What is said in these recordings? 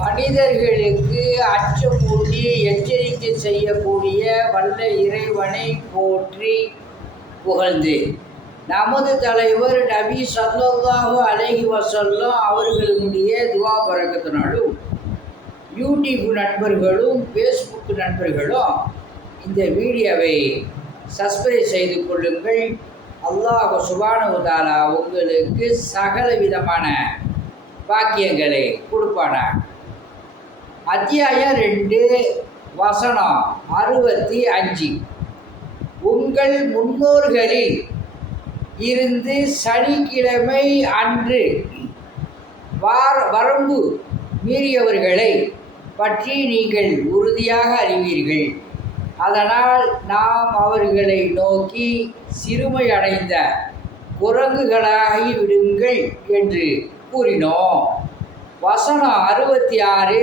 மனிதர்களுக்கு அச்சமூட்டி எச்சரிக்கை செய்யக்கூடிய வல்ல இறைவனை போற்றி புகழ்ந்து. நமது தலைவர் நபி சல்லாஹு அலஹி வஸல்லம் அவர்களுடைய துவா பறக்கத்தினாலும் யூடியூப் நண்பர்களும் ஃபேஸ்புக் நண்பர்களும் இந்த வீடியோவை சப்ஸ்கிரைப் செய்து கொள்ளுங்கள். அல்லாஹ் சுபானுதாலா உங்களுக்கு சகல விதமான பாக்கியங்களை கொடுப்பானா அத்தியாயம் ரெண்டு வசனம் அறுபத்தி அஞ்சு. உங்கள் முன்னோர்களில் இருந்து சனிக்கிழமை அன்று வார வரம்பு மீறியவர்களை பற்றி நீங்கள் உறுதியாக அறிவீர்கள். அதனால் நாம் அவர்களை நோக்கி சிறுமை அடைந்த குரங்குகளாகி விடுங்கள் என்று கூறினோம். வசனம் அறுபத்தி ஆறு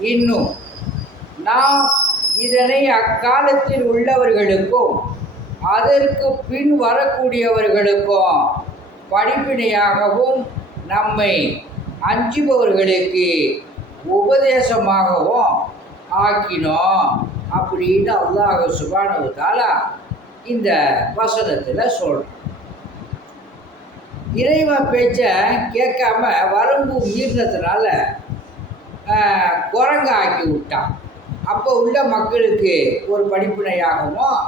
இன்னும். நாம் இதனை அக்காலத்தில் உள்ளவர்களுக்கும் அதற்கு பின் வரக்கூடியவர்களுக்கும் படிப்பினையாகவும் நம்மை அஞ்சுபவர்களுக்கு உபதேசமாகவும் ஆக்கினோம் அப்படின்னு அல்லாஹ் சுபானு தாலா இந்த வசனத்தில் சொல்கிறோம் இறைவன் பேச்சை கேட்காம வரம்பு மீறினதுனால குரங்காக்கி ஆக்கி விட்டான் அப்போ உள்ள மக்களுக்கு ஒரு படிப்பினையாகவும்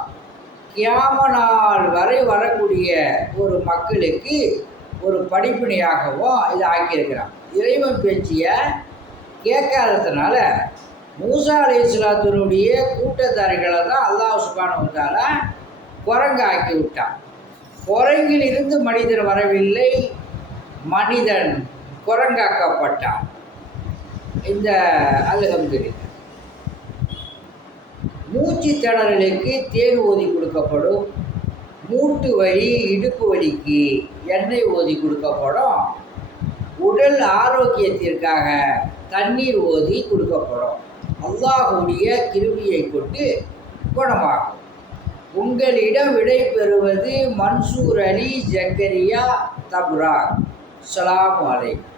கியாம நாள் வரை வரக்கூடிய ஒரு மக்களுக்கு ஒரு படிப்பினையாகவும் இதை ஆக்கியிருக்கிறான். இறைவன் பேச்சியை கேட்காததுனால மூசா அலி இஸ்லாத்தினுடைய கூட்டத்தாரிகளை தான் அல்லாஹ் சுபானுவத்தால குரங்கு ஆக்கி விட்டான் குரங்கில் இருந்து மனிதன் வரவில்லை. மனிதன் குரங்காக்கப்பட்டான். இந்த அல்ஹம்துலில்லாஹ் மூச்சு திணறலுக்கு தேன் ஓதி கொடுக்கப்படும். மூட்டு வலி இடுப்பு வலிக்கு எண்ணெய் ஓதி கொடுக்கப்படும். உடல் ஆரோக்கியத்திற்காக தண்ணீர் ஓதி கொடுக்கப்படும். அல்லாஹுடைய கிருமியை கொண்டு குணமாகும். உங்களிடம் விடை பெறுவது மன்சூர் அலி ஜக்கரியா தப்ரா. சலாம் அலைக்கும்.